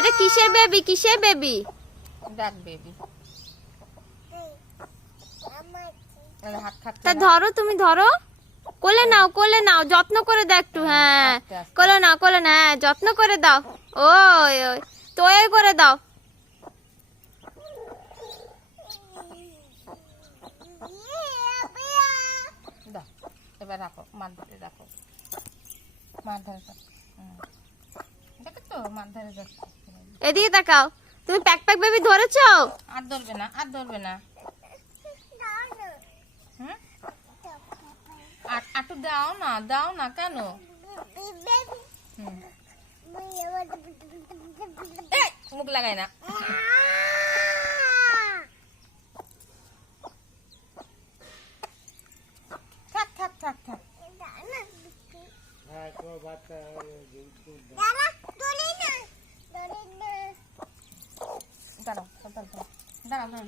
এটা কিসের বেবি? কিসের বেবি? দেখ বেবি হাত খাচ্ছে তা ধরো, তুমি ধরো, কোলে নাও, কোলে নাও, যত্ন করে দাও একটু। হ্যাঁ, আস্তে আস্তে। কোলে নাও, কোলে না, হ্যাঁ, যত্ন করে দাও। ওই ওই তোয়ে করে দাও। দাও এবার রাখো, মার ধরে রাখো, মার ধরে রাখো। দেখো তো মার ধরে যাচ্ছে। এদিকে তাকাও। তুমি প্যাক প্যাক বেবি ধরেছো? আর ধরবে না, আর ধরবে না। হুম, আটু দাও না, দাও না কেন? হুম, এই, মুখ লাগাই না। থাক থাক থাক থাক। দাঁড়াও দাঁড়াও দাঁড়াও দাঁড়াও।